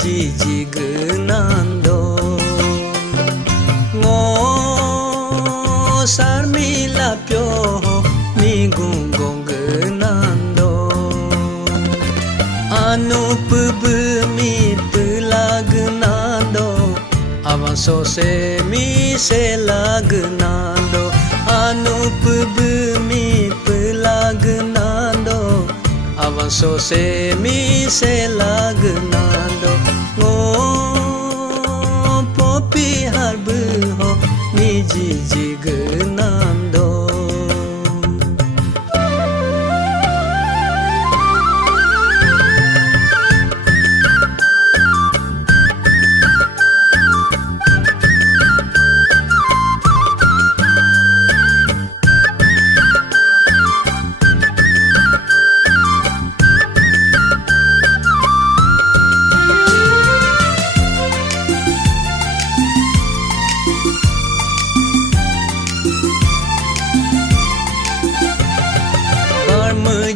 ji jignando ngo sarmi la pyo mi gung gnando anup mi pelagnando avanso se mi se lagnando anup mi pelagnando avanso se mi se lagnando ngo popi harbu ho mi ji jignando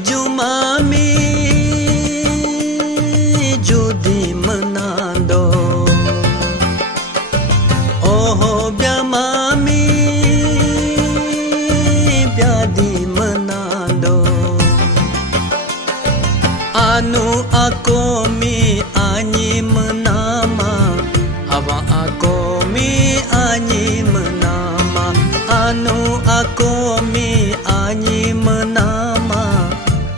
Jumami judi menando oh biamami biadi menando anu aku mi anyi menama abang aku mi anyi menama anu aku mi anyi menama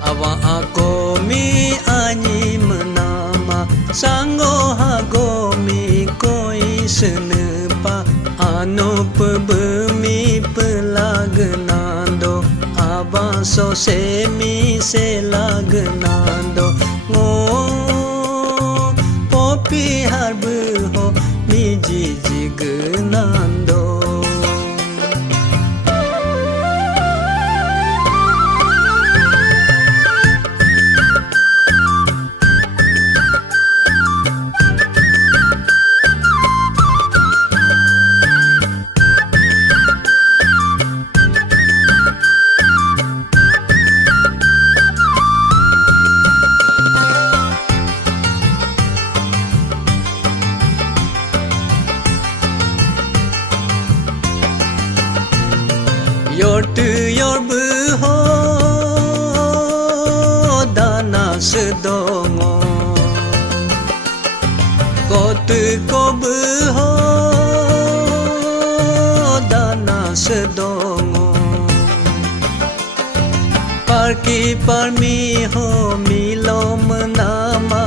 abang aku mi anyi menama sanggo hago mi koi senepa anu pebemi pelagnando abang so se mi se lagnando ngo popi harbu ho mi ji jignando yor bu ho dana sedongo kotu ko bu ho dana sedongo parki parmi ho milo menama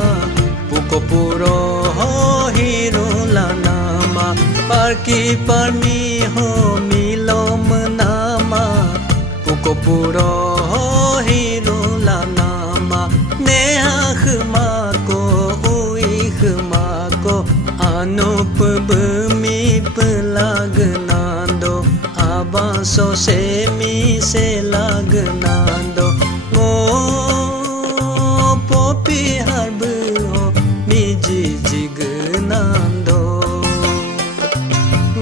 puko puro ho hiro la nama parki parmi ho milo menama puko puro ho hiro la nama neha khma ko ui khma ko anup bumi pelagnando avanso se mi se lagnando ngo popi harbu ho mi ji jignando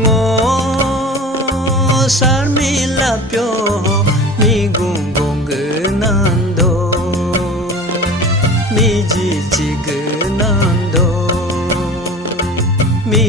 ngo sarmi la pyo mi gung gnando mi ji jignando mi